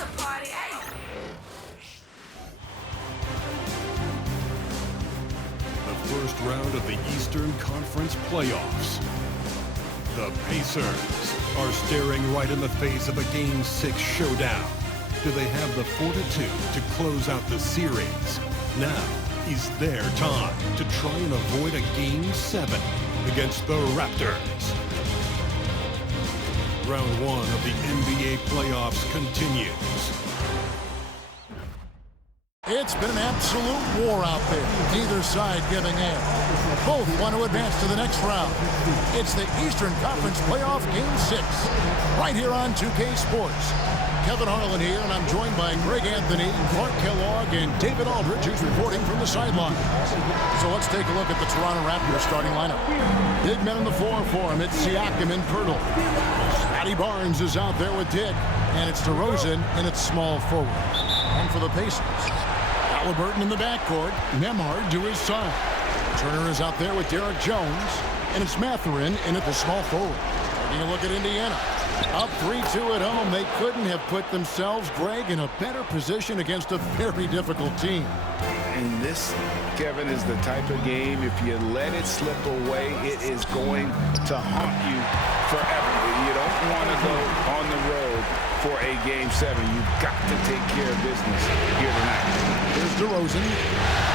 to party. Hey. The first round of the Eastern Conference playoffs. The Pacers are staring right in the face of a Game 6 showdown. Do they have the fortitude to close out the series? Now is their time to try and avoid a Game 7 against the Raptors. Round 1 of the NBA playoffs continues. It's been an absolute war out there. Neither side giving in. Both want to advance to the next round. It's the Eastern Conference Playoff Game 6, right here on 2K Sports. Kevin Harlan here, and I'm joined by Greg Anthony, Clark Kellogg, and David Aldridge, who's reporting from the sideline. So let's take a look at the Toronto Raptors starting lineup. Big men in the 4 for him. It's Siakam and Poeltl. Scotty Barnes is out there with Dick, and it's DeRozan, and it's small forward. And for the Pacers, Halliburton in the backcourt, Nembhard to his side. Turner is out there with Derek Jones, and it's Mathurin in at the small forward. Taking a look at Indiana. Up 3-2 at home, they couldn't have put themselves, Greg, in a better position against a very difficult team. And this, Kevin, is the type of game, if you let it slip away, it is going to haunt you forever. You don't want to go on the road for a Game 7. You've got to take care of business here tonight. Here's DeRozan,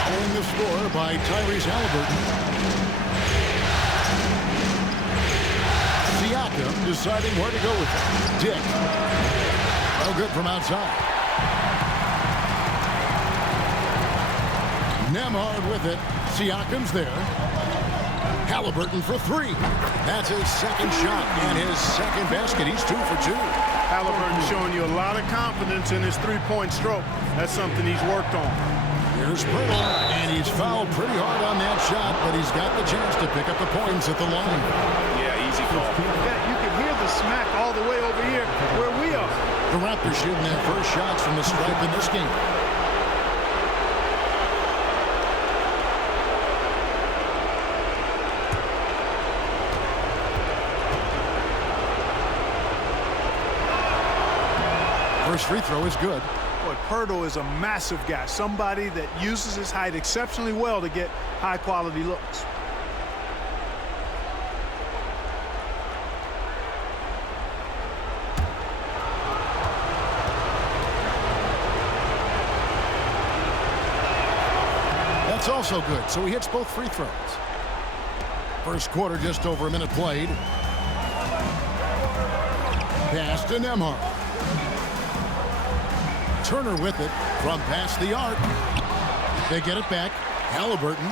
following the score by Tyrese Halliburton. Siakam deciding where to go with it. Dick. No good from outside. Nembhard with it. Siakam's there. Halliburton for 3. That's his second shot and his second basket. He's 2 for 2. Halliburton showing you a lot of confidence in his three-point stroke. That's something he's worked on. Here's Poeltl, and he's fouled pretty hard on that shot, but he's got the chance to pick up the points at the line. Yeah, easy call. Yeah, you can hear the smack all the way over here where we are. The Raptors shooting their first shots from the stripe in this game. First free throw is good. Boy, Poeltl is a massive guy, somebody that uses his height exceptionally well to get high-quality looks. That's also good, so he hits both free throws. First quarter, just over a minute played. Pass to Nembhard. Turner with it from past the arc. They get it back. Halliburton,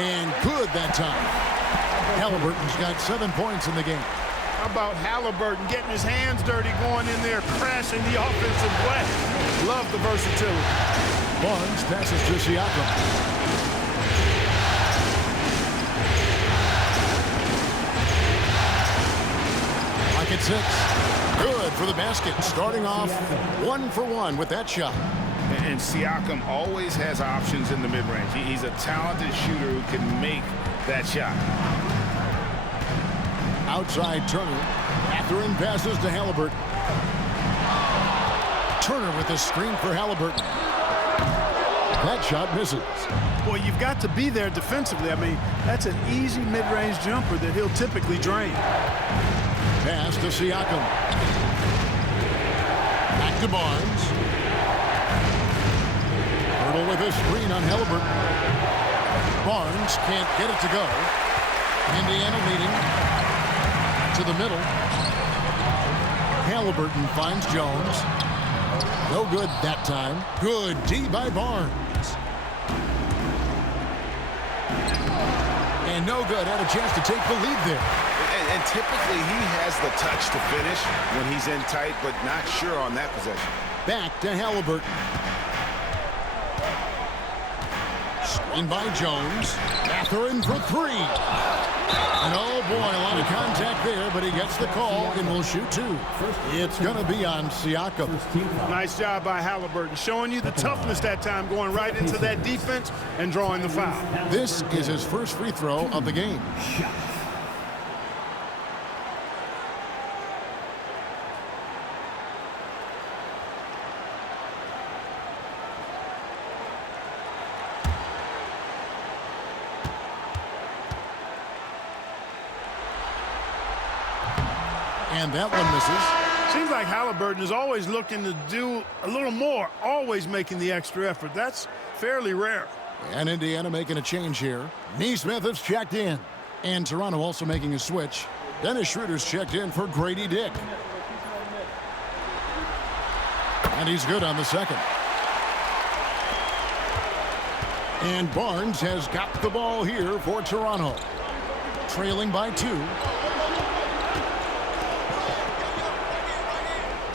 and good that time. Halliburton's got 7 points in the game. How about Halliburton getting his hands dirty, going in there, crashing the offensive play. Love the versatility. Barnes passes to Siakam. Pocket 6. Good for the basket. Starting off 1 for 1 with that shot. And Siakam always has options in the mid-range. He's a talented shooter who can make that shot. Outside Turner. Mathurin passes to Halliburton. Turner with a screen for Halliburton. That shot misses. Boy, you've got to be there defensively. I mean, that's an easy mid-range jumper that he'll typically drain. Pass to Siakam. Back to Barnes. Poeltl with a screen on Halliburton. Barnes can't get it to go. Indiana leading to the middle. Halliburton finds Jones. No good that time. Good D by Barnes. And no good. Had a chance to take the lead there. And typically he has the touch to finish when he's in tight, but not sure on that possession. Back to Halliburton. Screen by Jones. Mathurin for 3. And oh boy, a lot of contact there, but he gets the call and will shoot 2. It's going to be on Siakam. Nice job by Halliburton, showing you the toughness that time, going right into that defense and drawing the foul. This is his first free throw of the game. And that one misses. Seems like Halliburton is always looking to do a little more, always making the extra effort. That's fairly rare. And Indiana making a change here. Neesmith has checked in. And Toronto also making a switch. Dennis Schroeder's checked in for Grady Dick. And he's good on the second. And Barnes has got the ball here for Toronto. Trailing by 2.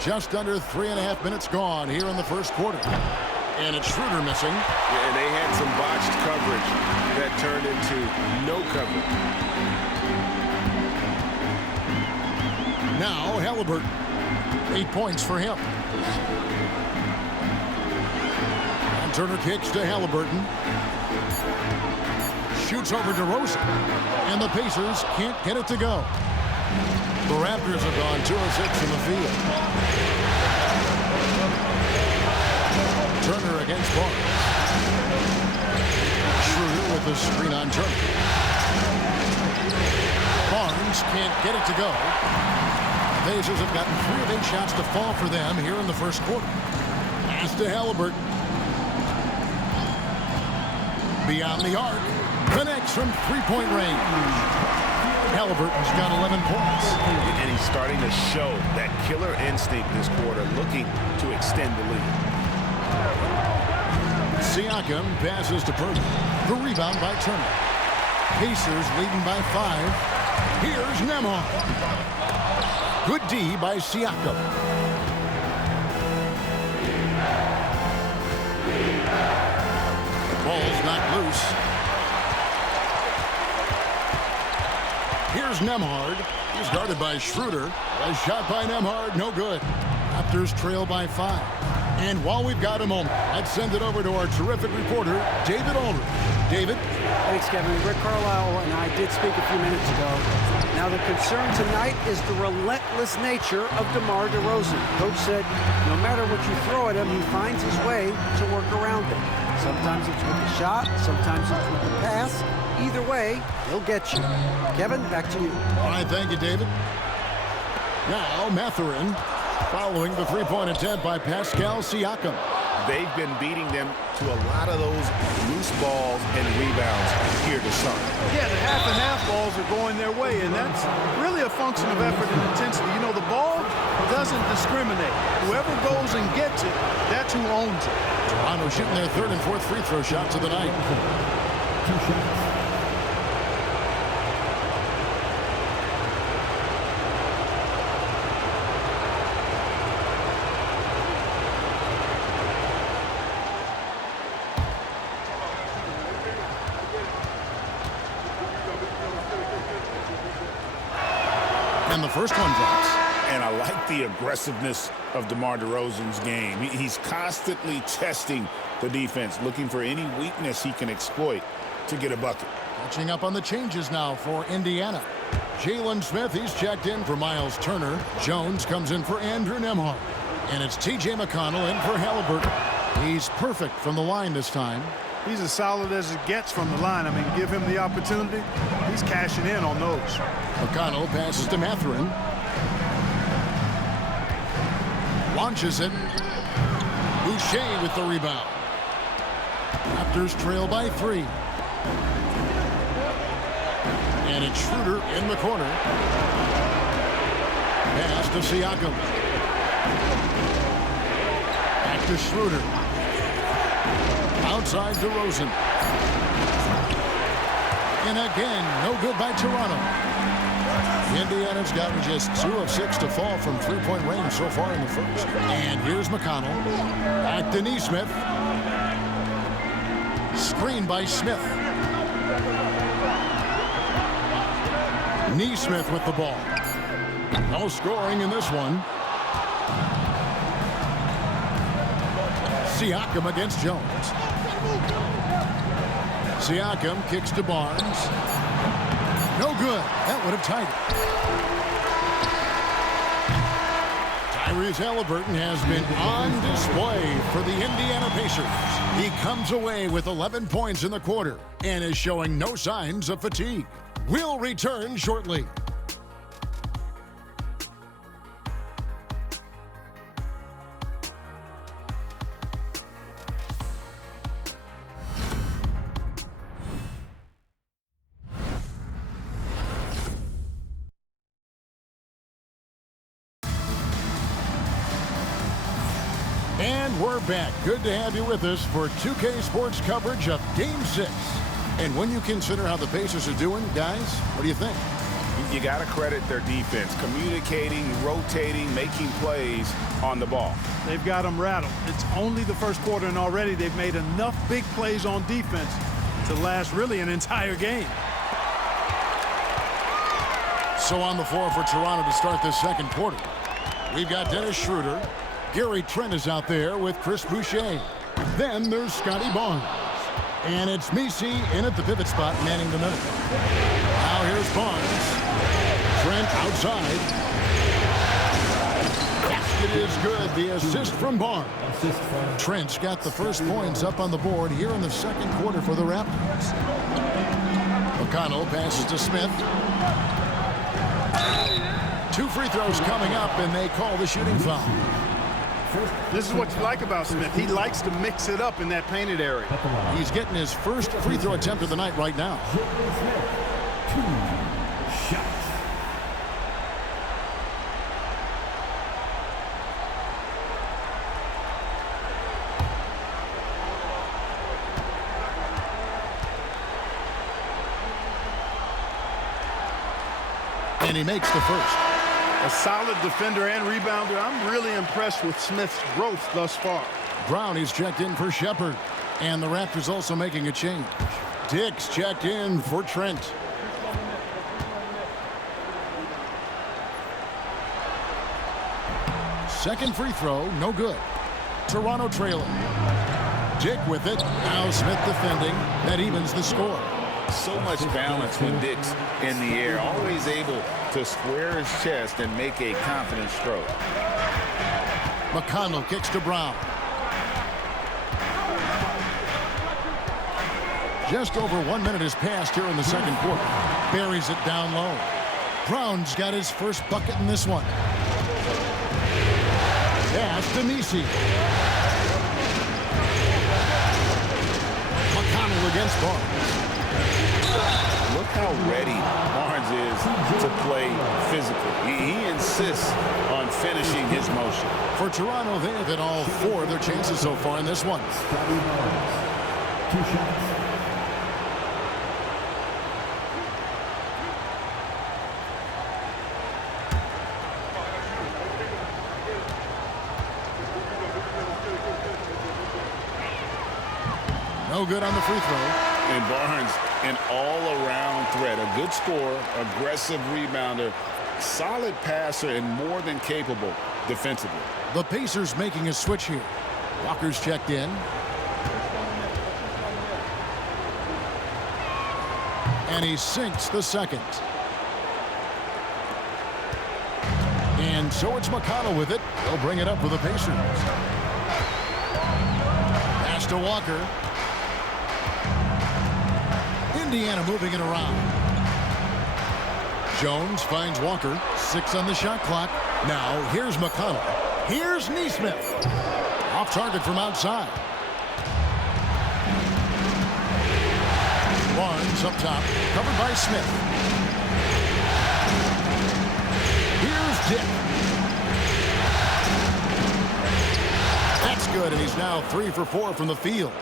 Just under 3.5 minutes gone here in the first quarter. And it's Schroeder missing. Yeah, and they had some botched coverage that turned into no coverage. Now Halliburton. 8 points for him. And Turner kicks to Halliburton. Shoots over DeRozan. And the Pacers can't get it to go. The Raptors have gone 2 of 6 in the field. Turner against Barnes. Schroeder with the screen on Turner. Barnes can't get it to go. Pacers have gotten 3 of 8 shots to fall for them here in the first quarter. Pass to Halliburton. Beyond the arc. Connects from three-point range. Halliburton's got 11 points. And he's starting to show that killer instinct this quarter, looking to extend the lead. Siakam passes to Purdy. The rebound by Turner. Pacers leading by 5. Here's Nembhard. Good D by Siakam. Ball's knocked loose. Here's Nembhard. He's guarded by Schroeder. A shot by Nembhard, no good. Raptors trail by 5. And while we've got a moment, let's send it over to our terrific reporter, David Aldridge. David? Thanks, Kevin. Rick Carlisle and I did speak a few minutes ago. Now, the concern tonight is the relentless nature of DeMar DeRozan. Coach said no matter what you throw at him, he finds his way to work around it. Sometimes it's with the shot, sometimes it's with the pass. Either way, he'll get you. Kevin, back to you. All right, thank you, David. Now, Mathurin, following the three-point attempt by Pascal Siakam. They've been beating them to a lot of those loose balls and rebounds here to start. Yeah, the half-and-half balls are going their way, and that's really a function of effort and intensity. You know, the ball doesn't discriminate. Whoever goes and gets it, that's who owns it. Toronto shooting their third and fourth free throw shots of the night. 2 shots. And the first one drops. And I like the aggressiveness of DeMar DeRozan's game. He's constantly testing the defense, looking for any weakness he can exploit to get a bucket. Catching up on the changes now for Indiana. Jalen Smith, he's checked in for Miles Turner. Jones comes in for Andrew Nembhard. And it's T.J. McConnell in for Halliburton. He's perfect from the line this time. He's as solid as it gets from the line. I mean, give him the opportunity. He's cashing in on those. McConnell passes to Mathurin. Launches it. Boucher with the rebound. Raptors trail by 3. And it's Schroeder in the corner. Pass to Siakam. Back to Schroeder. Outside DeRozan. And again, no good by Toronto. Indiana's gotten just 2 of 6 to fall from three-point range so far in the first. And here's McConnell. Back to Neesmith. Screen by Smith. Neesmith with the ball. No scoring in this one. Siakam against Jones. Siakam kicks to Barnes. No good. That would have tied it. Tyrese Halliburton has been on display for the Indiana Pacers. He comes away with 11 points in the quarter and is showing no signs of fatigue. We'll return shortly. And we're back. Good to have you with us for 2K Sports coverage of Game 6. And when you consider how the Pacers are doing, guys, what do you think? You got to credit their defense, communicating, rotating, making plays on the ball. They've got them rattled. It's only the first quarter, and already they've made enough big plays on defense to last really an entire game. So on the floor for Toronto to start this second quarter, we've got Dennis Schroeder. Gary Trent is out there with Chris Boucher. Then there's Scotty Barnes. And it's Messi in at the pivot spot, manning the middle. Now here's Barnes. Trent outside. Basket is good. The assist from Barnes. Trent's got the first points up on the board here in the second quarter for the Raptors. McConnell passes to Smith. 2 free throws coming up, and they call the shooting foul. This is what you like about Smith. He likes to mix it up in that painted area. He's getting his first free throw attempt of the night right now. And he makes the first. A solid defender and rebounder. I'm really impressed with Smith's growth thus far. Brown is checked in for Shepard. And the Raptors also making a change. Dix checked in for Trent. Second free throw, no good. Toronto trailing. Dick with it. Now Smith defending. That evens the score. So much balance with Dix in the air. Always able to square his chest and make a confident stroke. McConnell kicks to Brown. Just over 1 minute has passed here in the second quarter. Buries it down low. Brown's got his first bucket in this one. Pass to Messi. McConnell against Barnes. Look how ready Barnes is to play physically. He insists on finishing his motion. For Toronto, they have hit all 4 of their chances so far in this one. 2 shots. No good on the free throw. And Barnes, an all-around threat. A good scorer, aggressive rebounder, solid passer, and more than capable defensively. The Pacers making a switch here. Walker's checked in. And he sinks the second. And so it's McConnell with it. He'll bring it up for the Pacers. Pass to Walker. Indiana moving it around. Jones finds Walker. 6 on the shot clock. Now here's McConnell. Here's Nesmith. Off target from outside. Barnes up top. Covered by Smith. Here's Dick. That's good, and he's now 3 for 4 from the field.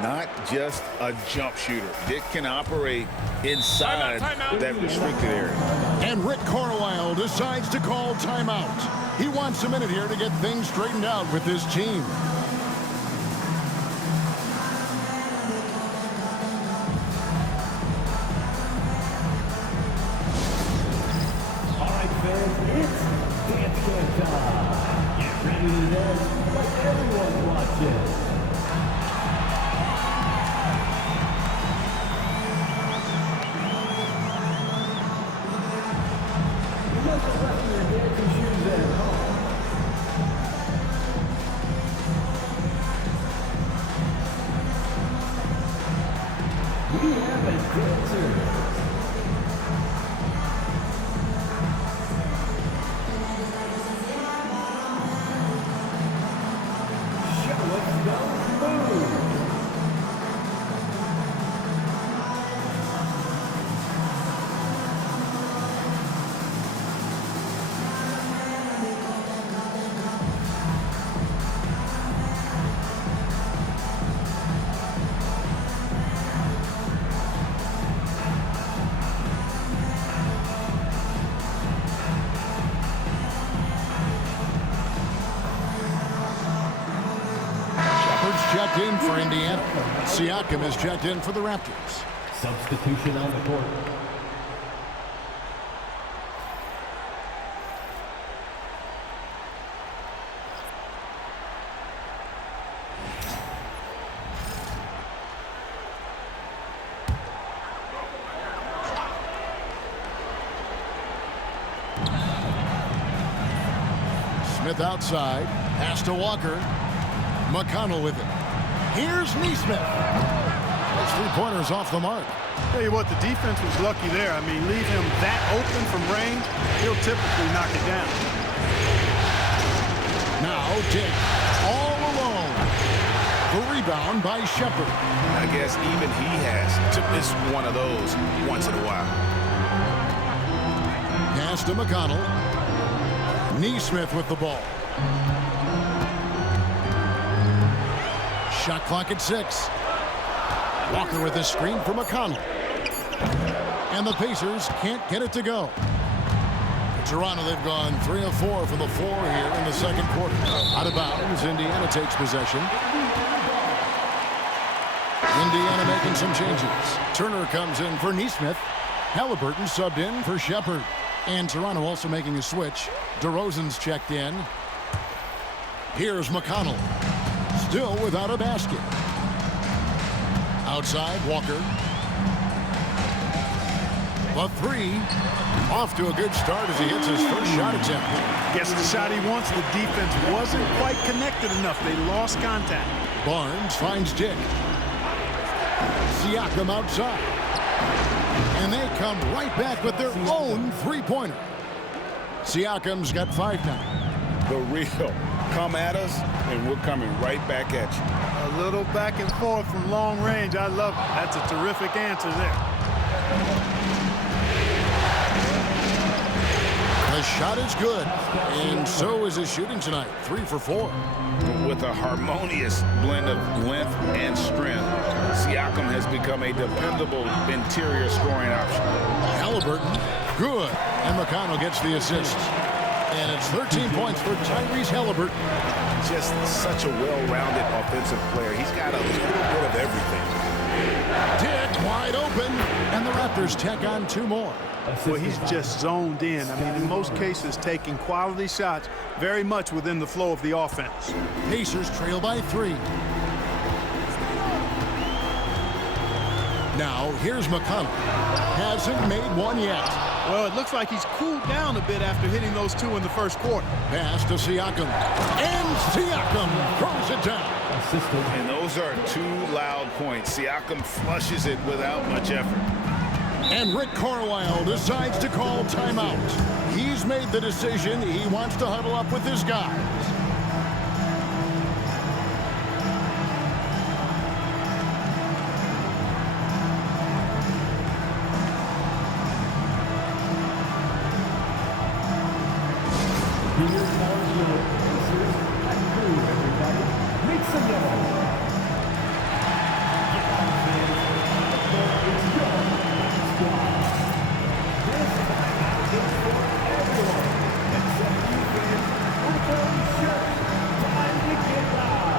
Not just a jump shooter. Dick can operate inside that restricted area. And Rick Carlisle decides to call timeout. He wants a minute here to get things straightened out with his team. All right, fans, it's dance camp time. Get ready to dance like everyone watching. checked in for Indiana. Siakam is checked in for the Raptors. Substitution on the court. Smith outside. Pass to Walker. McConnell with it. Here's Neesmith. Those three-pointers off the mark. Tell you what, the defense was lucky there. I mean, leave him that open from range, he'll typically knock it down. Now Dick, all alone. The rebound by Shepard. I guess even he has to miss one of those once in a while. Pass to McConnell. Neesmith with the ball. Shot clock at 6. Walker with a screen for McConnell. And the Pacers can't get it to go. Toronto, they've gone 3 of 4 from the floor here in the second quarter. Out of bounds, Indiana takes possession. Indiana making some changes. Turner comes in for Neesmith. Halliburton subbed in for Shepard. And Toronto also making a switch. DeRozan's checked in. Here's McConnell. Still without a basket. Outside, Walker. The three. Off to a good start as he hits his first shot attempt. Gets the shot he wants. The defense wasn't quite connected enough. They lost contact. Barnes finds Dick. Siakam outside. And they come right back with their own three-pointer. Siakam's got 5 now. The real. Come at us, and we're coming right back at you. A little back and forth from long range. I love it. That's a terrific answer there. The shot is good, and so is his shooting tonight. 3 for 4. With a harmonious blend of length and strength, Siakam has become a dependable interior scoring option. Halliburton, good. And McConnell gets the assist. And it's 13 points for Tyrese Halliburton. Just such a well-rounded offensive player. He's got a little bit of everything. Dick wide open, and the Raptors tack on 2 more. Well, he's just zoned in. I mean, in most cases, taking quality shots very much within the flow of the offense. Pacers trail by 3. Now, here's McConnell. Hasn't made one yet. Well, it looks like he's cooled down a bit after hitting those 2 in the first quarter. Pass to Siakam. And Siakam throws it down. And those are 2 loud points. Siakam flushes it without much effort. And Rick Carlisle decides to call timeout. He's made the decision. He wants to huddle up with his guys. Here's our Pacers and crew, everybody. Make some noise. It's your squad. This timeout is for everyone except you fans with those shirts. Time to get loud.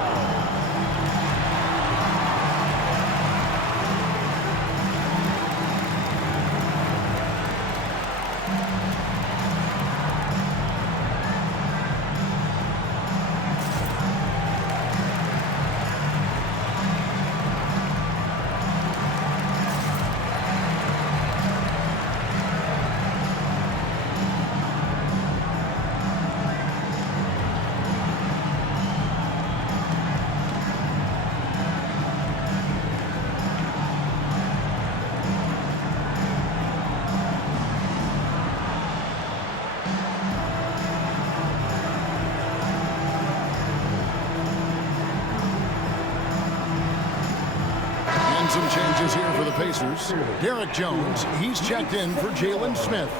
Some changes here for the Pacers. Derek Jones, he's checked in for Jalen Smith.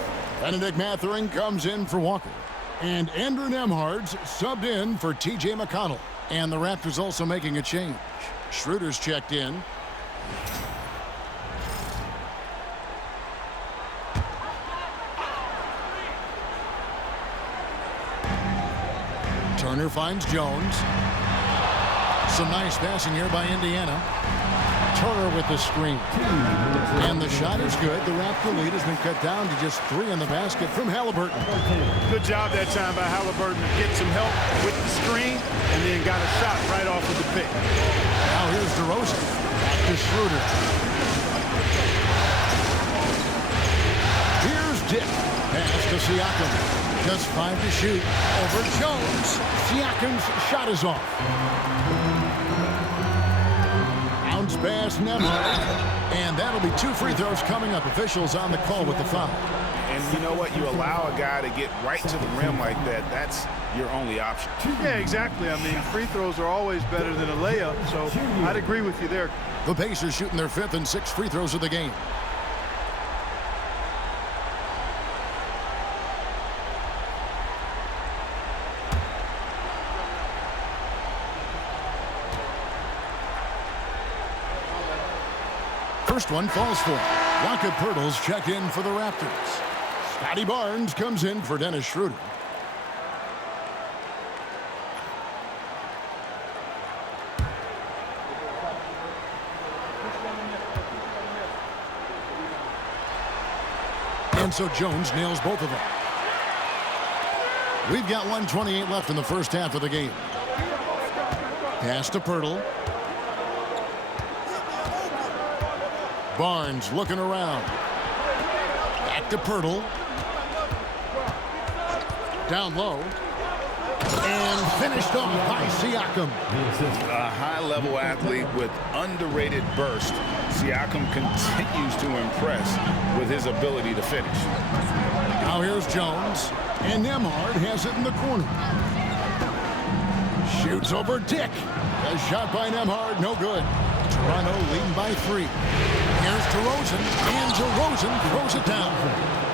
Benedict Mathurin comes in for Walker. And Andrew Nembhard's subbed in for T.J. McConnell. And the Raptors also making a change. Schroeder's checked in. Turner finds Jones. Some nice passing here by Indiana. Turner with the screen. And the shot is good. The Raptor lead has been cut down to just 3 in the basket from Halliburton. Good job that time by Halliburton to get some help with the screen and then got a shot right off of the pick. Now here's DeRozan. Back to Schroeder. Here's Dick. Pass to Siakam. Just 5 to shoot. Over Jones. Siakam's shot is off. Bounce pass Nembhard. And that'll be 2 free throws coming up. Officials on the call with the foul. And you know what? You allow a guy to get right to the rim like that. That's your only option. Yeah, exactly. I mean, free throws are always better than a layup, so I'd agree with you there. The Pacers shooting their 5th and 6th free throws of the game. First one falls for Jakob Poeltl's check in for the Raptors. Scotty Barnes comes in for Dennis Schroeder. And so Jones nails both of them. We've got 1:28 left in the first half of the game. Pass to Poeltl. Barnes looking around. Back to Poeltl. Down low. And finished off by Siakam. A high-level athlete with underrated burst. Siakam continues to impress with his ability to finish. Now here's Jones. And Nembhard has it in the corner. Shoots over Dick. A shot by Nembhard, no good. Toronto leading by 3. Here's DeRozan, and DeRozan throws it down.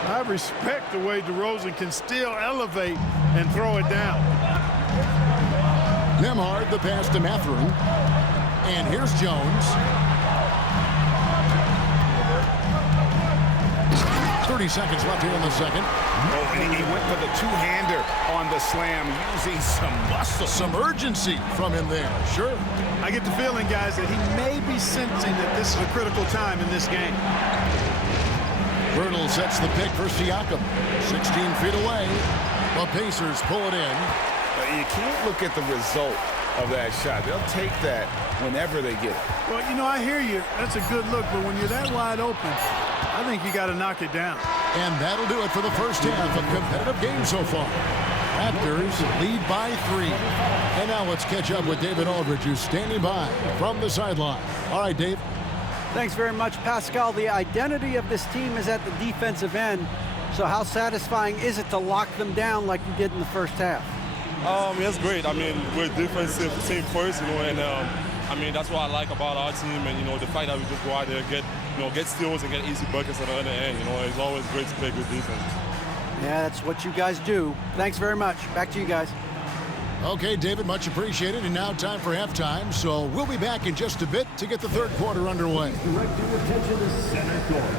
I respect the way DeRozan can still elevate and throw it down. Nembhard, the pass to Mathurin. And here's Jones. 30 seconds left here in the second. Oh, and he went for the two-hander on the slam, using some muscle. Some urgency from him there, sure. I get the feeling, guys, that he may be sensing that this is a critical time in this game. Poeltl sets the pick for Siakam. 16 feet away. The Pacers pull it in. You can't look at the result of that shot. They'll take that whenever they get it. Well, you know, I hear you. That's a good look, but when you're that wide open, I think you got to knock it down. And that'll do it for the first half of competitive game so far. Raptors lead by 3. And now let's catch up with David Aldridge, who's standing by from the sideline. All right, Dave. Thanks very much, Pascal. The identity of this team is at the defensive end. So how satisfying is it to lock them down like you did in the first half? It's great. I mean, we're a defensive team first, and I mean, that's what I like about our team, and the fact that we just go out there and get steals and get easy buckets on the other end. It's always great to play good defense. Yeah, that's what you guys do. Thanks very much. Back to you guys. Okay, David, much appreciated. And now time for halftime. So we'll be back in just a bit to get the third quarter underway. Direct your attention to center court.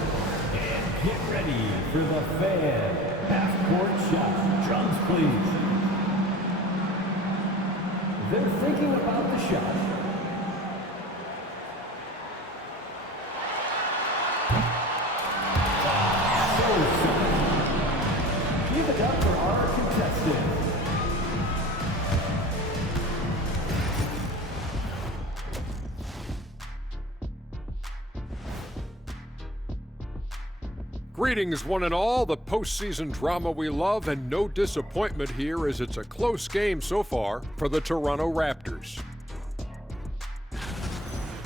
And get ready for the fan half-court shot. Drums, please. They're thinking about the shot. Give it up for our contestant. Greetings, one and all. The postseason drama we love, and no disappointment here as it's a close game so far for the Toronto Raptors.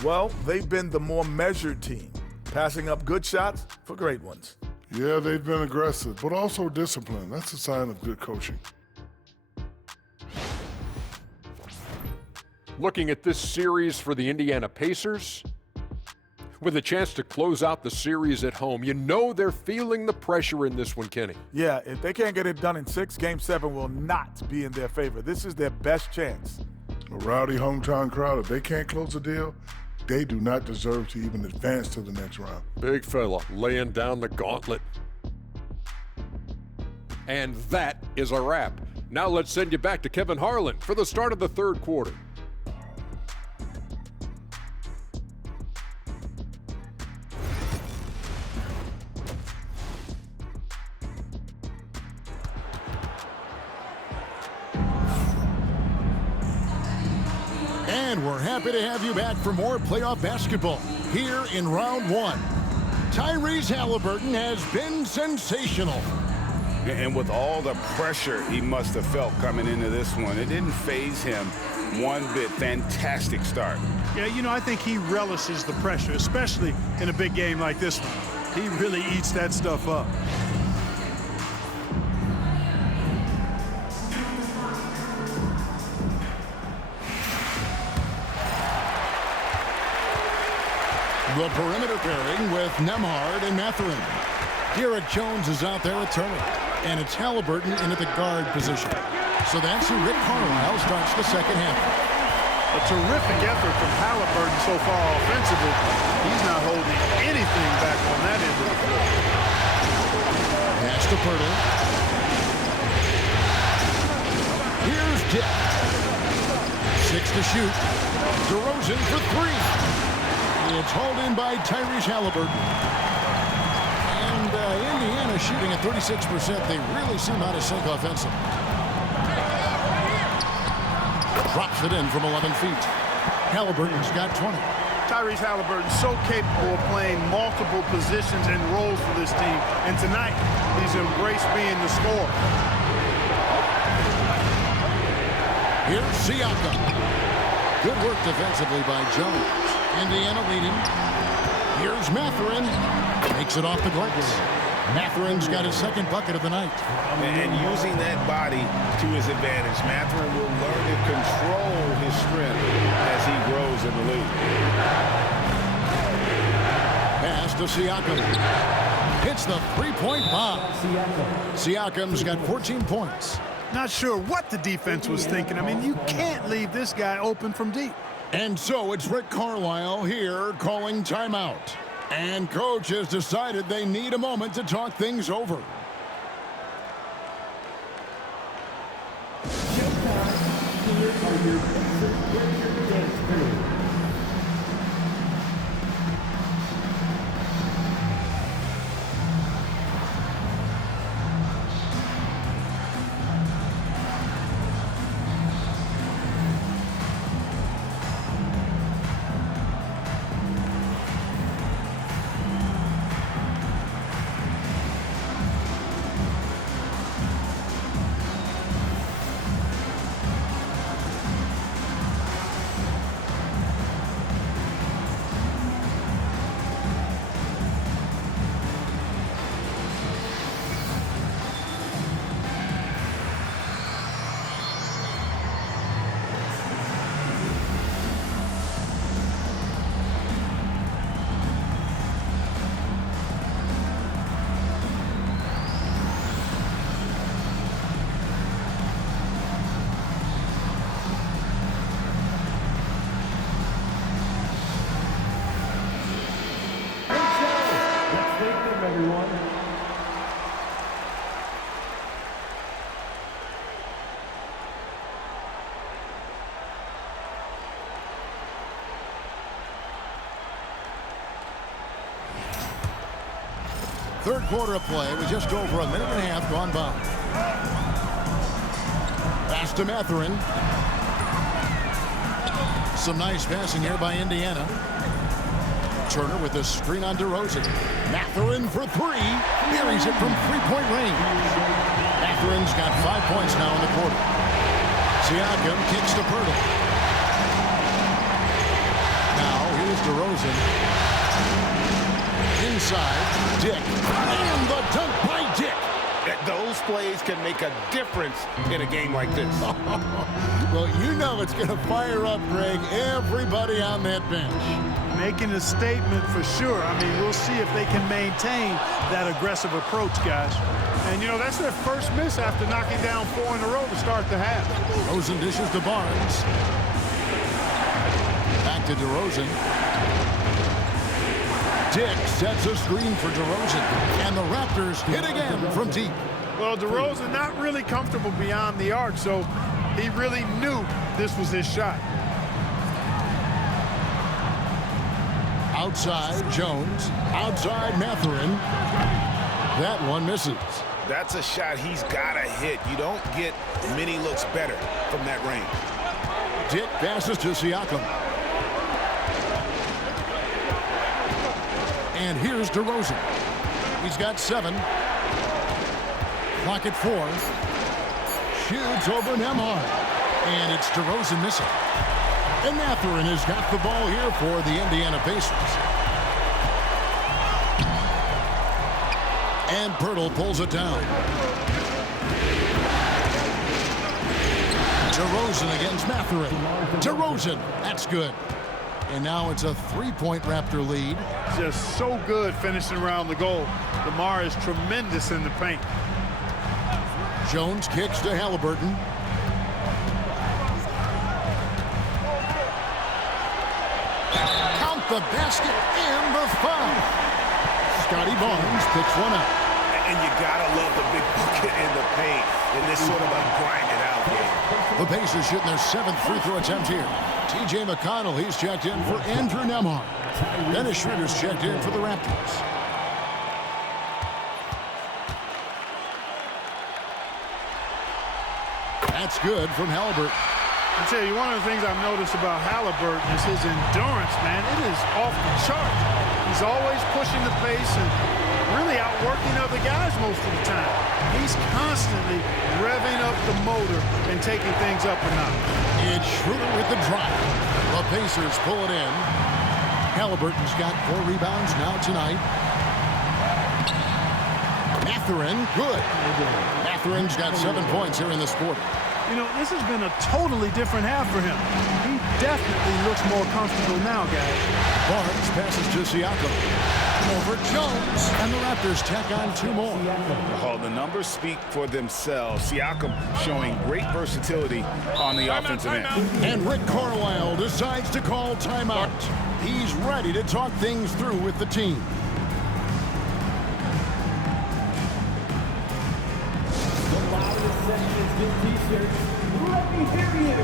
Well, they've been the more measured team, passing up good shots for great ones. Yeah, they've been aggressive, but also disciplined. That's a sign of good coaching. Looking at this series for the Indiana Pacers, with a chance to close out the series at home, you know they're feeling the pressure in this one, Kenny. Yeah, if they can't get it done in 6, Game 7 will not be in their favor. This is their best chance. A rowdy hometown crowd, if they can't close a deal, they do not deserve to even advance to the next round. Big fella laying down the gauntlet. And that is a wrap. Now let's send you back to Kevin Harlan for the start of the third quarter. And we're happy to have you back for more playoff basketball here in round one. Tyrese Halliburton has been sensational. And with all the pressure he must have felt coming into this one, it didn't faze him one bit. Fantastic start. Yeah, you know, I think he relishes the pressure, especially in a big game like this one. He really eats that stuff up. The perimeter pairing with Nembhard and Mathurin. Derek Jones is out there at Turner, and it's Halliburton into the guard position. So that's who Rick Carlisle starts the second half. A terrific effort from Halliburton so far offensively. He's not holding anything back on that end of the floor. Pass to Poeltl. Here's Dick. 6 to shoot. DeRozan for 3. It's hauled in by Tyrese Halliburton. And Indiana shooting at 36%. They really seem out of sync offensively. Drops it in from 11 feet. Halliburton's got 20. Tyrese Halliburton so capable of playing multiple positions and roles for this team. And tonight, he's embraced being the scorer. Here's Siakam. Good work defensively by Jones. Indiana leading. Here's Mathurin. Makes it off the glass. Mathurin's got his second bucket of the night. And using that body to his advantage, Mathurin will learn to control his strength as he grows in the league. Pass to Siakam. Hits the three-point bomb. Siakam's got 14 points. Not sure what the defense was thinking. I mean, you can't leave this guy open from deep. And so it's Rick Carlisle here calling timeout. And coach has decided they need a moment to talk things over. Showtime. Here are your Pacers dance crew. Everyone. Third quarter of play with just over a minute and a half gone by. Pass to Mathurin. Some nice passing here by Indiana. Turner with the screen on DeRozan. Mathurin for 3. Buries it from three-point range. Mathurin's got 5 points now in the quarter. Siakam kicks to Poeltl. Now here's DeRozan. Inside, Dick. And the dunk by Dick. Those plays can make a difference in a game like this. Well, you know it's going to fire up, Greg, everybody on that bench. Making a statement for sure. I mean, we'll see if they can maintain that aggressive approach, guys. And, you know, that's their first miss after knocking down 4 in a row to start the half. DeRozan dishes to Barnes. Back to DeRozan. Dick sets a screen for DeRozan. And the Raptors hit again from deep. Well, DeRozan not really comfortable beyond the arc, so he really knew this was his shot. Outside, Jones. Outside, Mathurin. That one misses. That's a shot he's got to hit. You don't get many looks better from that range. Dick passes to Siakam. And here's DeRozan. He's got 7. Clock at 4. Shoots over Nembhard. And it's DeRozan missing. And Mathurin has got the ball here for the Indiana Pacers. And Poeltl pulls it down. DeRozan against Mathurin. DeRozan, that's good. And now it's a 3-point Raptor lead. Just so good finishing around the goal. DeMar is tremendous in the paint. Jones kicks to Halliburton. Count the basket and the foul. Scotty Barnes picks one up. And you gotta love the big bucket in the paint in this sort of a grinded out game. The Pacers shooting their 7th free throw attempt here. T.J. McConnell, he's checked in for Andrew Nembhard. Dennis Schroeder's checked in for the Raptors. That's good from Halliburton. I tell you, one of the things I've noticed about Halliburton is his endurance, man. It is off the chart. He's always pushing the pace and really outworking other guys most of the time. He's constantly revving up the motor and taking things up a notch. It's Schroeder with the drive. The Pacers pull it in. Halliburton's got 4 rebounds now tonight. Mathurin, good. Mathurin's got 7 points here in this quarter. You know, this has been a totally different half for him. He definitely looks more comfortable now, guys. Barnes passes to Siakam. Over Jones, and the Raptors tack on 2 more. Oh, the numbers speak for themselves. Siakam showing great versatility on the offensive end. And Rick Carlisle decides to call timeout. He's ready to talk things through with the team. The loudest sections get t-shirts. Let me hear you.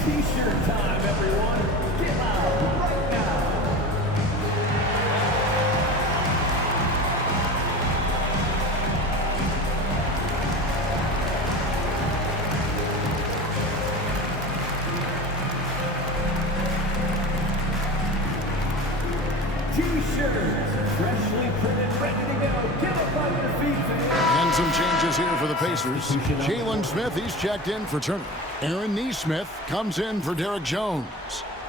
T-shirt time, everyone. Get loud right now. T-shirts, freshly printed, ready to go. Get up on your feet, fans. And some changes here for the Pacers. Jalen Smith, he's checked in for Turner. Aaron Nesmith comes in for Derek Jones.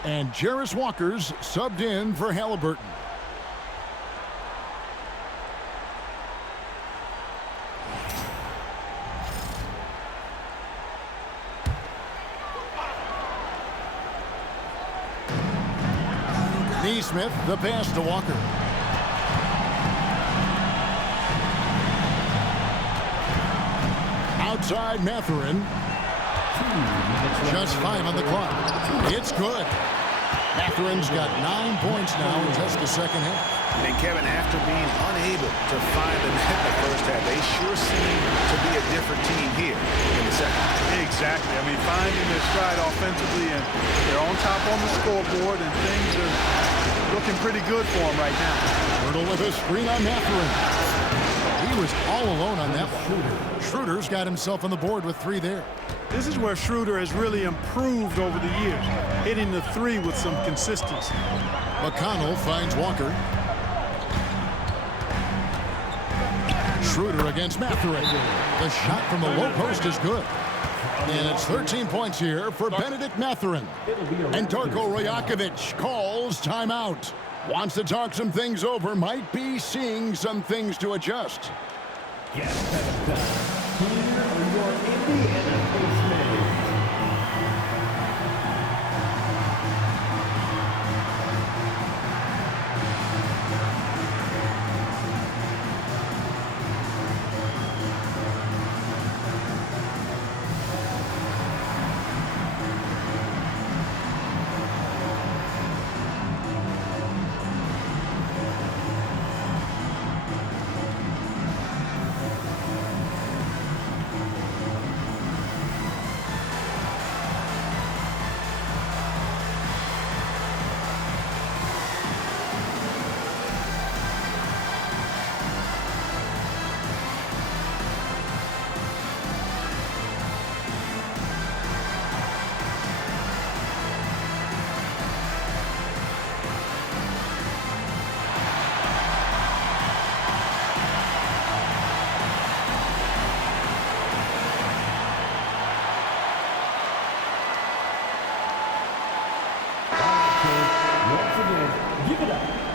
And Jarris Walker's subbed in for Halliburton. Nesmith, the pass to Walker. Outside Mathurin. Just 5 on the clock. It's good. Mathurin's got 9 points now in just the second half. And Kevin, after being unable to find the net in the first half, they sure seem to be a different team here in the second. Exactly. I mean, finding their stride offensively, and they're on top on the scoreboard, and things are looking pretty good for them right now. Poeltl with a screen on Mathurin. He was all alone on that one. Schroeder's got himself on the board with 3 there. This is where Schroeder has really improved over the years, hitting the 3 with some consistency. McConnell finds Walker. Schroeder against Mathurin. The shot from the low post is good. And it's 13 points here for Benedict Mathurin. And Darko Rajakovic calls timeout. Wants to talk some things over, might be seeing some things to adjust. Yes, here are your Indiana Pacers.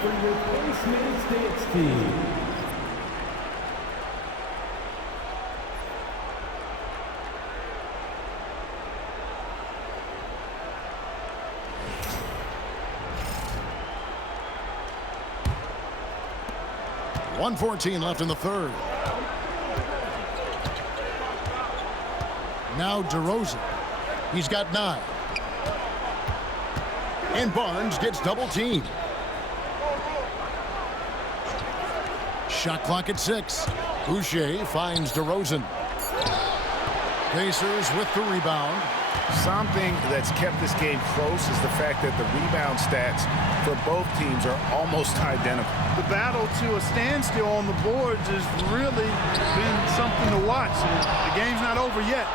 for your Space Minutes Dance team. .114 left in the third. Now DeRozan. He's got 9. And Barnes gets double teamed. Shot clock at 6. Boucher finds DeRozan. Pacers with the rebound. Something that's kept this game close is the fact that the rebound stats for both teams are almost identical. The battle to a standstill on the boards has really been something to watch. The game's not over yet.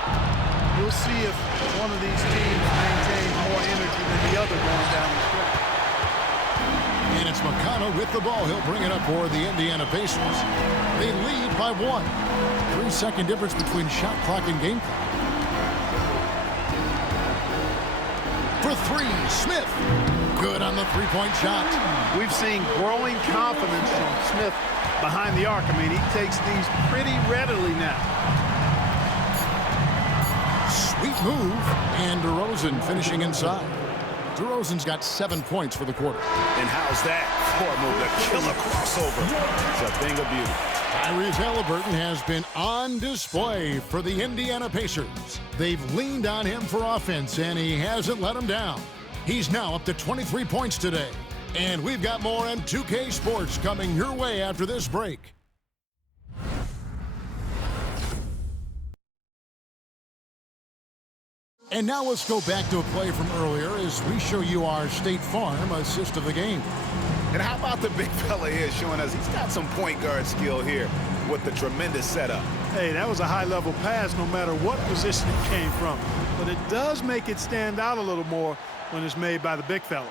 We'll see if one of these teams maintains more energy than the other going down the stretch. And it's McConnell with the ball. He'll bring it up for the Indiana Pacers. They lead by 1. 3-second difference between shot clock and game clock. For 3, Smith. Good on the three-point shot. We've seen growing confidence from Smith behind the arc. I mean, he takes these pretty readily now. Sweet move. And DeRozan finishing inside. DeRozan's got 7 points for the quarter. And how's that for a move? The killer crossover. It's a thing of beauty. Tyrese Halliburton has been on display for the Indiana Pacers. They've leaned on him for offense, and he hasn't let them down. He's now up to 23 points today. And we've got more M2K Sports coming your way after this break. And now let's go back to a play from earlier as we show you our State Farm assist of the game. And how about the big fella here showing us he's got some point guard skill here with the tremendous setup. Hey, that was a high-level pass no matter what position it came from. But it does make it stand out a little more when it's made by the big fella.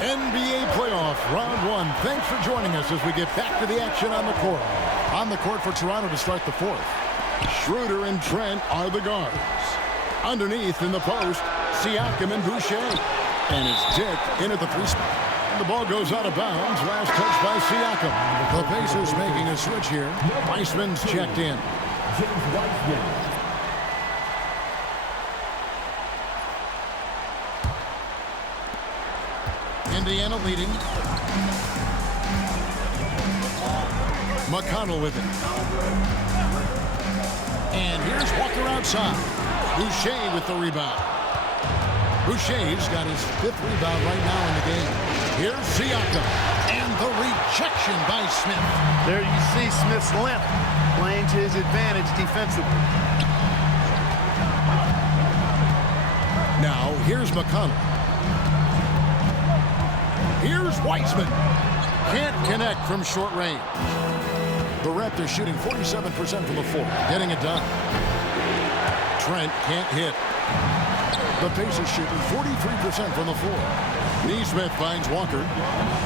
NBA playoff round 1. Thanks for joining us as we get back to the action on the court. On the court for Toronto to start the 4th. Schroeder and Trent are the guards. Underneath in the post, Siakam and Boucher. And it's Dick in at the 3 spot. And the ball goes out of bounds. Last touch by Siakam. The Pacers making a switch here. Weissman's checked in. James Weissman. Indiana leading. McConnell with it. And here's Walker outside. Boucher with the rebound. Boucher's got his 5th rebound right now in the game. Here's Siakam. And the rejection by Smith. There you see Smith's length playing to his advantage defensively. Now, here's McConnell. Here's Weissman. Can't connect from short range. The Raptors shooting 47% from the floor, getting it done. Trent can't hit. The Pacers shooting 43% from the floor. Nesmith finds Walker,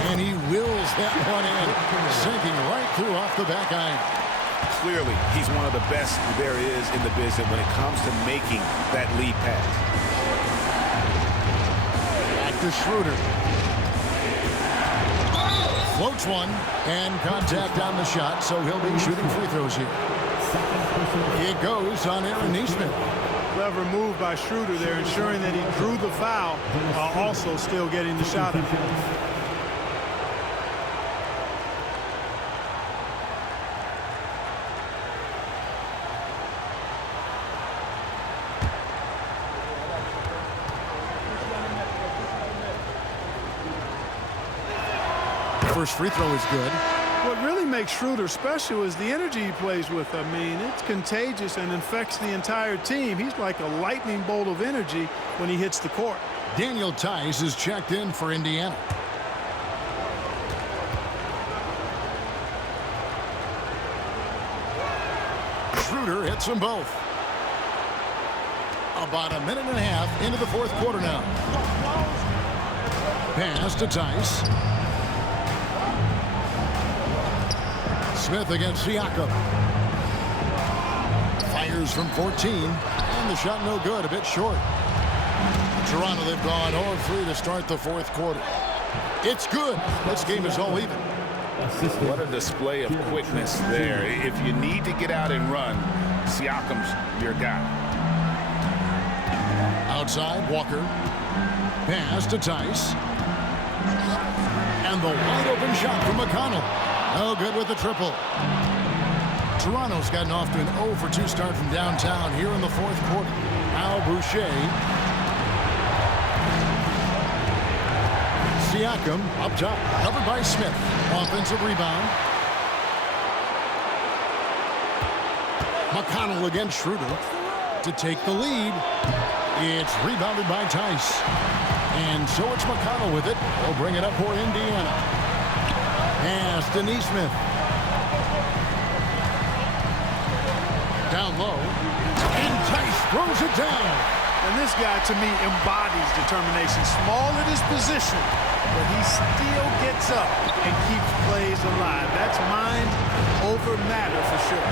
and he wills that one in, sinking right through off the back iron. Clearly, he's one of the best there is in the business when it comes to making that lead pass. Back to Schroeder. Floats one, and contact on the shot, so he'll be shooting free throws here. It goes on Aaron Nesmith. Clever move by Schroeder there, ensuring that he drew the foul while also still getting the shot in. First free throw is good. What really makes Schroeder special is the energy he plays with. I mean, it's contagious and infects the entire team. He's like a lightning bolt of energy when he hits the court. Daniel Tice is checked in for Indiana. Schroeder hits them both. About a minute and a half into the 4th quarter now. Pass to Tice. Smith against Siakam. Fires from 14. And the shot no good, a bit short. Toronto, they've gone 0-3 to start the fourth quarter. It's good. This game is all even. What a display of quickness there. If you need to get out and run, Siakam's your guy. Outside, Walker. Pass to Tice. And the wide open shot from McConnell. No good with the triple. Toronto's gotten off to an 0-for-2 start from downtown here in the fourth quarter. Now Boucher. Siakam up top, covered by Smith. Offensive rebound. McConnell against Schroeder to take the lead. It's rebounded by Tice. And so it's McConnell with it. They'll bring it up for Indiana. Pass to Nesmith. Down low. And Tice throws it down. And this guy, to me, embodies determination. Small at his position, but he still gets up and keeps plays alive. That's mind over matter for sure.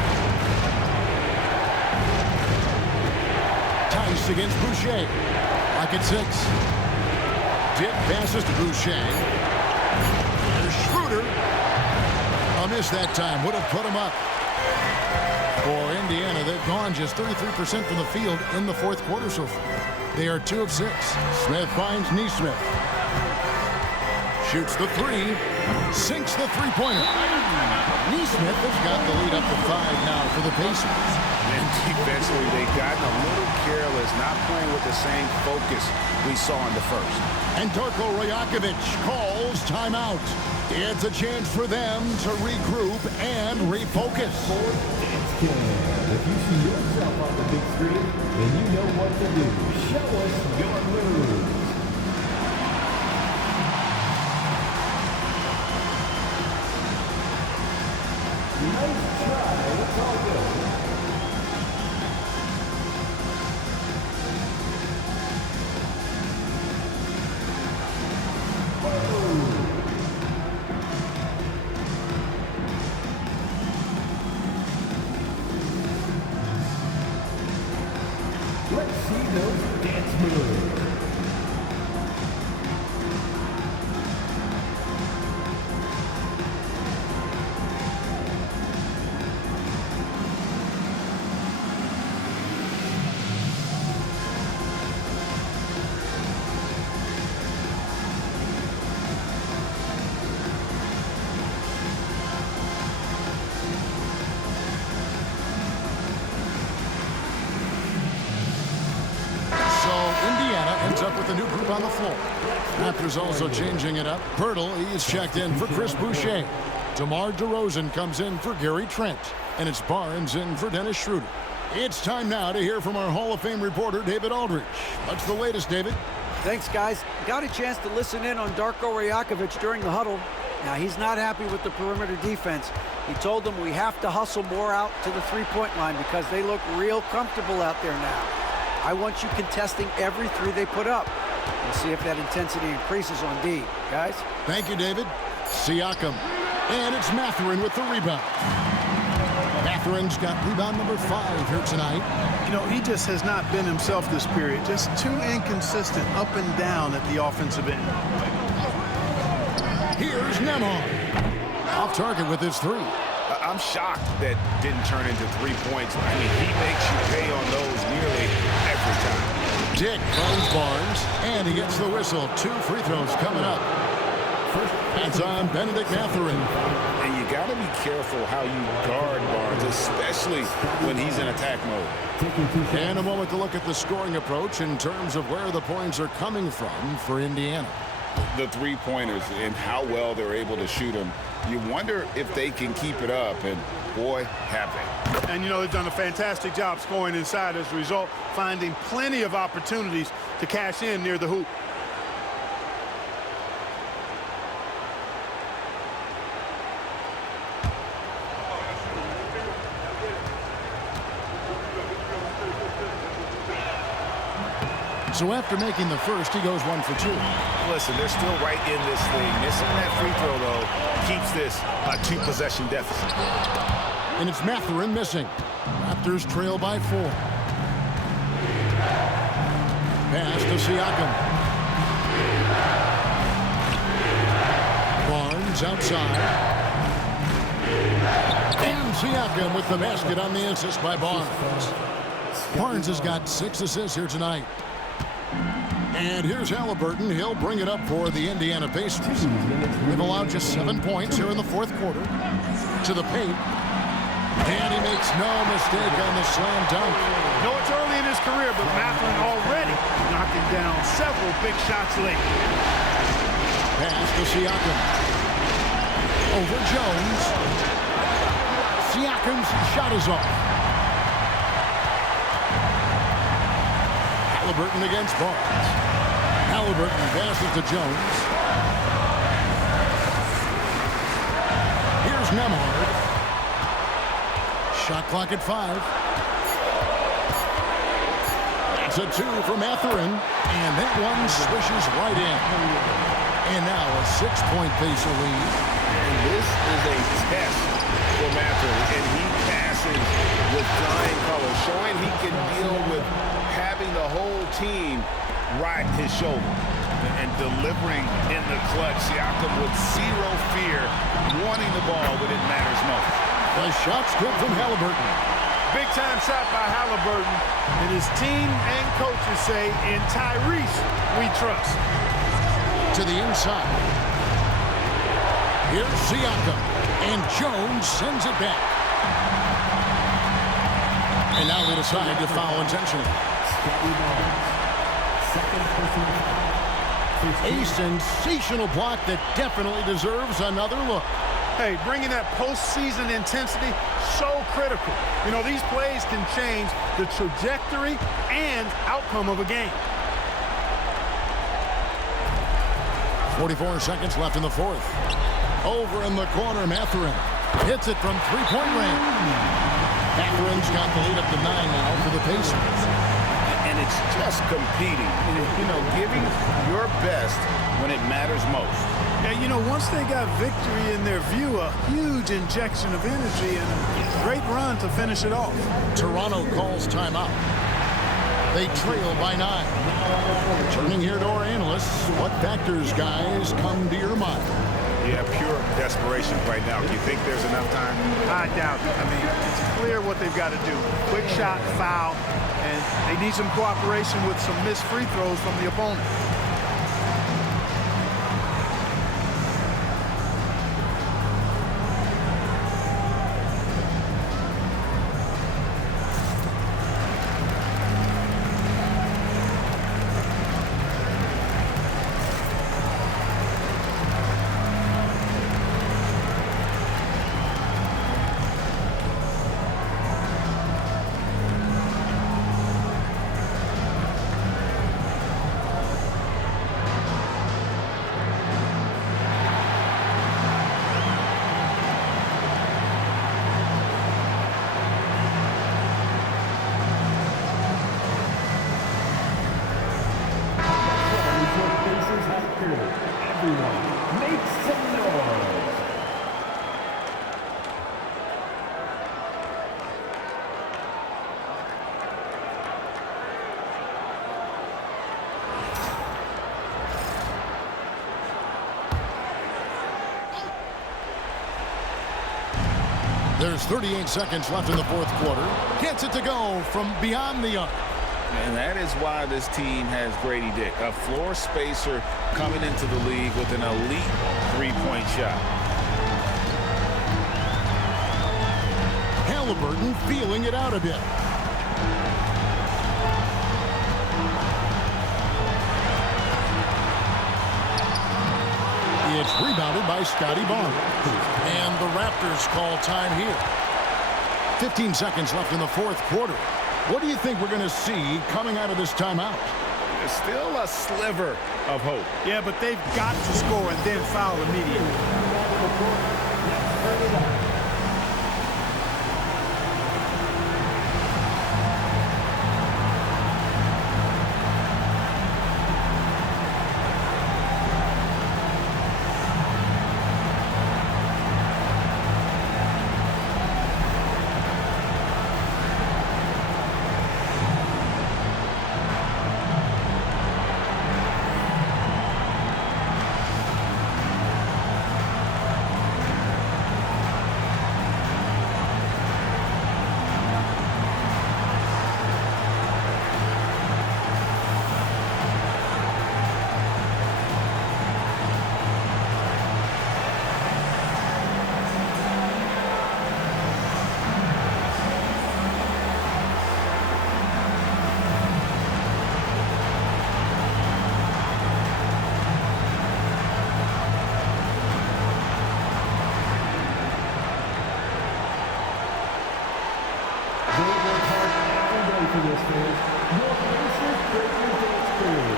Tice against Boucher. Lock at 6. Dip passes to Boucher. There's Schroeder. A miss that time. Would have put him up. For Indiana, they've gone just 33% from the field in the fourth quarter so far. They are 2 of 6. Smith finds Nesmith. Shoots the 3. Sinks the three-pointer. Nesmith has got the lead up to 5 now for the Pacers. And defensively, they've gotten a little careless, not playing with the same focus we saw in the first. And Darko Rajakovic calls timeout. It's a chance for them to regroup and refocus. If you see yourself on the big screen, then you know what to do. Show us your moves. Nice try. It's all good. Let's see those dance moves. Up with a new group on the floor. Raptors also changing it up. Pirtle, he's checked in for Chris Boucher. DeMar DeRozan comes in for Gary Trent. And it's Barnes in for Dennis Schroeder. It's time now to hear from our Hall of Fame reporter, David Aldridge. What's the latest, David? Thanks, guys. Got a chance to listen in on Darko Rajakovic during the huddle. Now, he's not happy with the perimeter defense. He told them we have to hustle more out to the three-point line because they look real comfortable out there now. I want you contesting every 3 they put up. We'll see if that intensity increases on D. Guys? Thank you, David. Siakam. And it's Mathurin with the rebound. Mathurin's got rebound number 5 here tonight. You know, he just has not been himself this period. Just too inconsistent up and down at the offensive end. Here's Nemhard. Off target with his 3. I'm shocked that didn't turn into 3 points. I mean, he makes you pay on those nearly every time. Dick finds Barnes, and he gets the whistle. 2 free throws coming up. Hands on Benedict Mathurin. And you got to be careful how you guard Barnes, especially when he's in attack mode. And a moment to look at the scoring approach in terms of where the points are coming from for Indiana. The three-pointers and how well they're able to shoot them. You wonder if they can keep it up, and boy, have they. And, you know, they've done a fantastic job scoring inside as a result, finding plenty of opportunities to cash in near the hoop. So after making the first, he goes 1 for 2. Listen, they're still right in this thing. Missing that free throw, though, keeps this a 2-possession deficit. And it's Mathurin missing. Raptors trail by 4. Pass to Siakam. Barnes outside. And Siakam with the basket on the assist by Barnes. Barnes has got 6 assists here tonight. And here's Haliburton. He'll bring it up for the Indiana Pacers. They've allowed just 7 points here in the fourth quarter. To the paint. And he makes no mistake on the slam dunk. No, it's early in his career, but Mathurin already knocking down several big shots late. Pass to Siakam. Over Jones. Siakam's shot is off. Haliburton against Barnes. Haliburton passes to Jones. Here's Nembhard. Shot clock at 5. It's a 2 for Mathurin, and that one swishes right in. And now a 6-point Pacer lead. And this is a test for Mathurin, and he passes with flying colors, showing he can deal with having the whole team ride his shoulder and delivering in the clutch. Siakam with zero fear, wanting the ball when it matters most. The shot's good from Haliburton. Big-time shot by Haliburton. And his team and coaches say, in Tyrese, we trust. To the inside. Here's Siakam. And Jones sends it back. And now they decide to foul intentionally. A sensational block that definitely deserves another look. Hey, bringing that postseason intensity, so critical. You know, these plays can change the trajectory and outcome of a game. 44 seconds left in the fourth. Over in the corner, Mathurin hits it from three-point range. Mathurin's got the lead up to 9 now for the Pacers. And it's just competing, you know, giving your best when it matters most. Yeah, you know, once they got victory in their view, a huge injection of energy and a great run to finish it off. Toronto calls timeout. They trail by 9. Turning here to our analysts, what factors, guys, come to your mind? Yeah, pure desperation right now. Do you think there's enough time? I doubt it. I mean, it's clear what they've got to do. Quick shot, foul, and they need some cooperation with some missed free throws from the opponent. Everyone, make some noise. There's 38 seconds left in the fourth quarter. Gets it to go from beyond the arc. And that is why this team has Grady Dick, a floor spacer coming into the league with an elite three-point shot. Haliburton feeling it out a bit. It's rebounded by Scotty Barnes. And the Raptors call time here. 15 seconds left in the fourth quarter. What do you think we're going to see coming out of this timeout? There's still a sliver of hope. Yeah, but they've got to score and then foul immediately. listeners, your Pacers Breaking Dance Crew.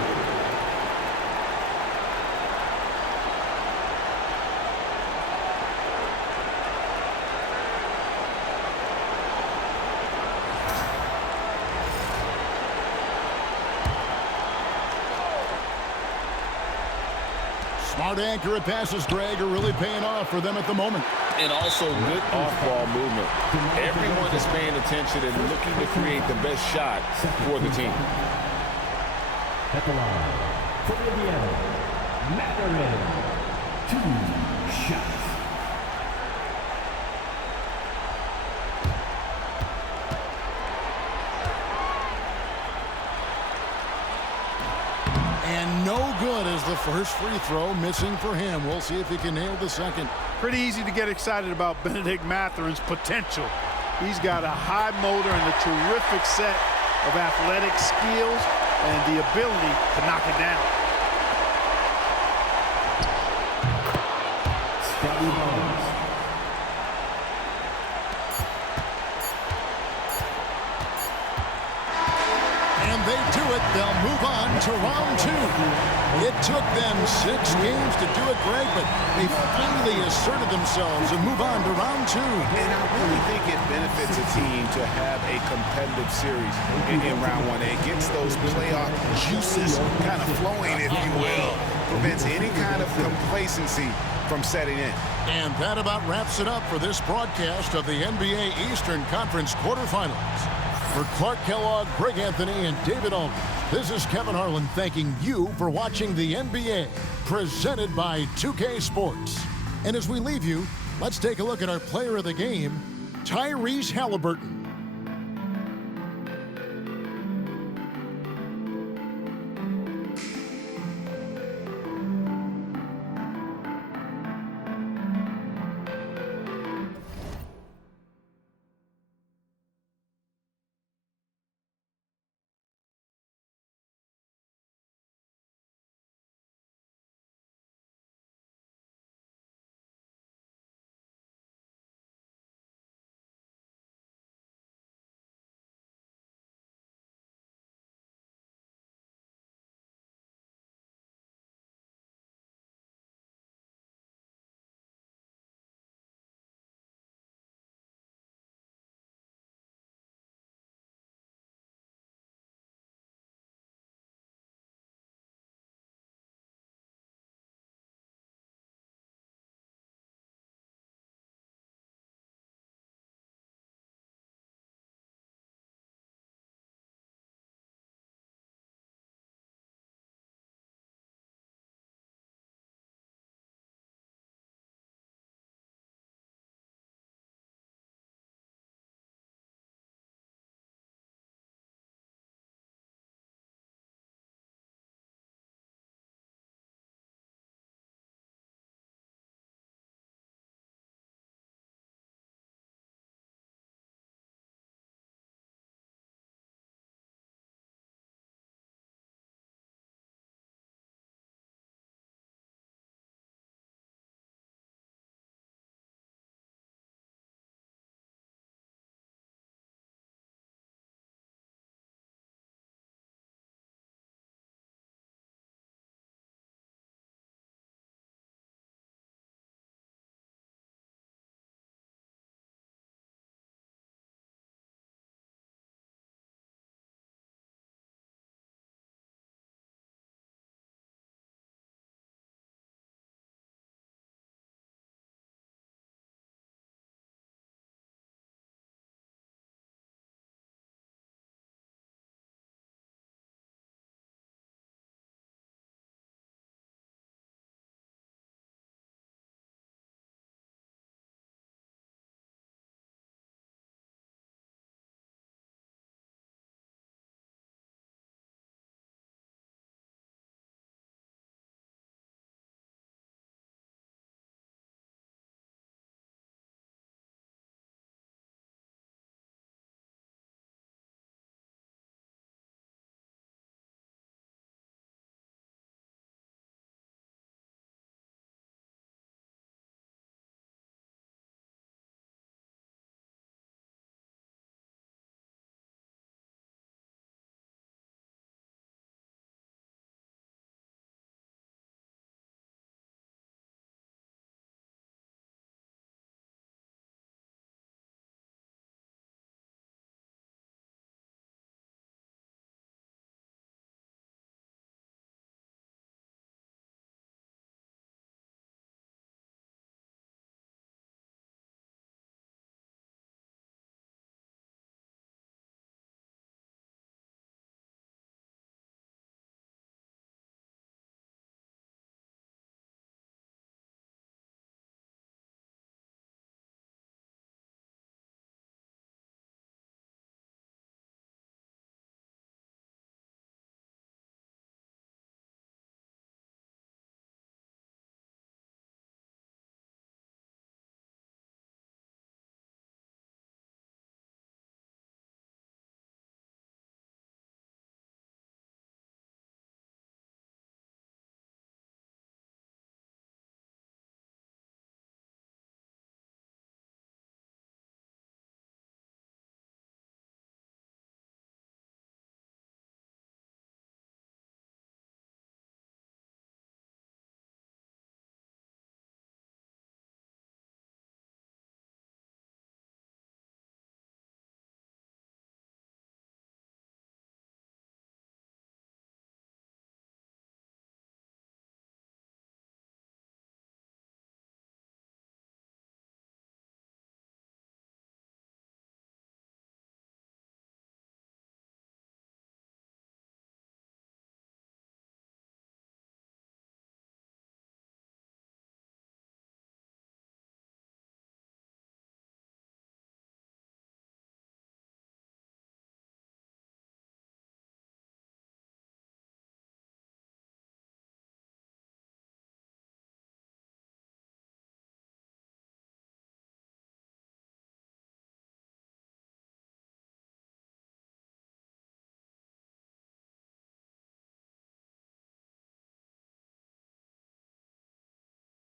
Smart, accurate passes, Greg, are really paying off for them at the moment. And also good off-ball movement. Everyone is paying attention and looking to create the best shot for the team. At the line, for Indiana, Mathurin, 2 shots. And no good as the first free throw missing for him. We'll see if he can nail the second. Pretty easy to get excited about Bennedict Mathurin's potential. He's got a high motor and a terrific set of athletic skills and the ability to knock it down. Scotty Barnes. And they do it. They'll move on to round 2. It took them 6 games to do it, Greg, but they finally asserted themselves and move on to round 2. And I really think it benefits a team to have a competitive series in round 1. It gets those playoff juices kind of flowing, if you will. Prevents any kind of complacency from setting in. And that about wraps it up for this broadcast of the NBA Eastern Conference quarterfinals. For Clark Kellogg, Greg Anthony, and David Aldridge, this is Kevin Harlan thanking you for watching the NBA, presented by 2K Sports. And as we leave you, let's take a look at our player of the game, Tyrese Haliburton.